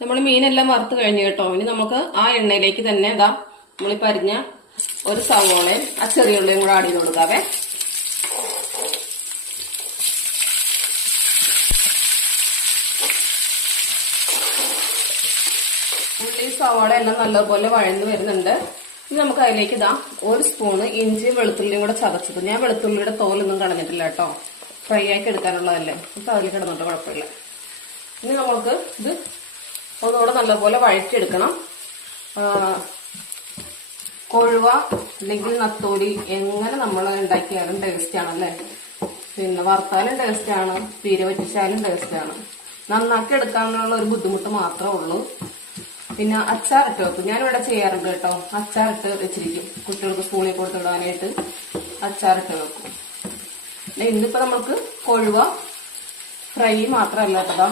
നമ്മൾ മീനെല്ലാം വറുത്ത് കഴിഞ്ഞു കേട്ടോ. ഇനി നമുക്ക് ആ എണ്ണയിലേക്ക് തന്നെ ഇതാ നമ്മൾ പരിഞ്ഞ ഒരു സവോളയും ആ ചെറിയ ഉള്ളിയും കൂടെ ആഡ് ചെയ്ത് കൊടുക്കാവേ. ഉള്ളി സവോള എല്ലാം നല്ലപോലെ വഴന്ന് വരുന്നുണ്ട്. ഇനി നമുക്ക് അതിലേക്ക് ഇതാ ഒരു സ്പൂണ് ഇഞ്ചിയും വെളുത്തുള്ളിയും കൂടെ ചതച്ചത്. ഞാൻ വെളുത്തുള്ളിയുടെ തോലൊന്നും കളഞ്ഞിട്ടില്ല കേട്ടോ, ഫ്രൈ ആക്കി എടുക്കാനുള്ളതല്ലേ, അപ്പൊ അതിൽ കിടന്നിട്ട് കുഴപ്പമില്ല. ഇനി നമുക്ക് ഇത് ഒന്നുകൂടെ നല്ലപോലെ വഴറ്റിയെടുക്കണം. കൊഴുവ അല്ലെങ്കിൽ നത്തോലി എങ്ങനെ നമ്മൾ ഉണ്ടാക്കിയാലും ടേസ്റ്റ് ആണല്ലേ. പിന്നെ വറുത്താലും ടേസ്റ്റ് ആണ്, പീര വറ്റിച്ചാലും ടേസ്റ്റ് ആണ്. നന്നാക്കി എടുക്കാനുള്ള ഒരു ബുദ്ധിമുട്ട് മാത്രമേ ഉള്ളൂ. പിന്നെ അച്ചാറിട്ട് വെക്കും, ഞാനിവിടെ ചെയ്യാറുണ്ട് കേട്ടോ. അച്ചാറിട്ട് വെച്ചിരിക്കും, കുട്ടികൾക്ക് സ്കൂളിൽ കൊടുത്തിടാനായിട്ട് അച്ചാറിട്ട് വെക്കും. ഇന്നിപ്പോ നമുക്ക് കൊഴുവ ഫ്രൈ മാത്രമല്ല കേട്ടോ,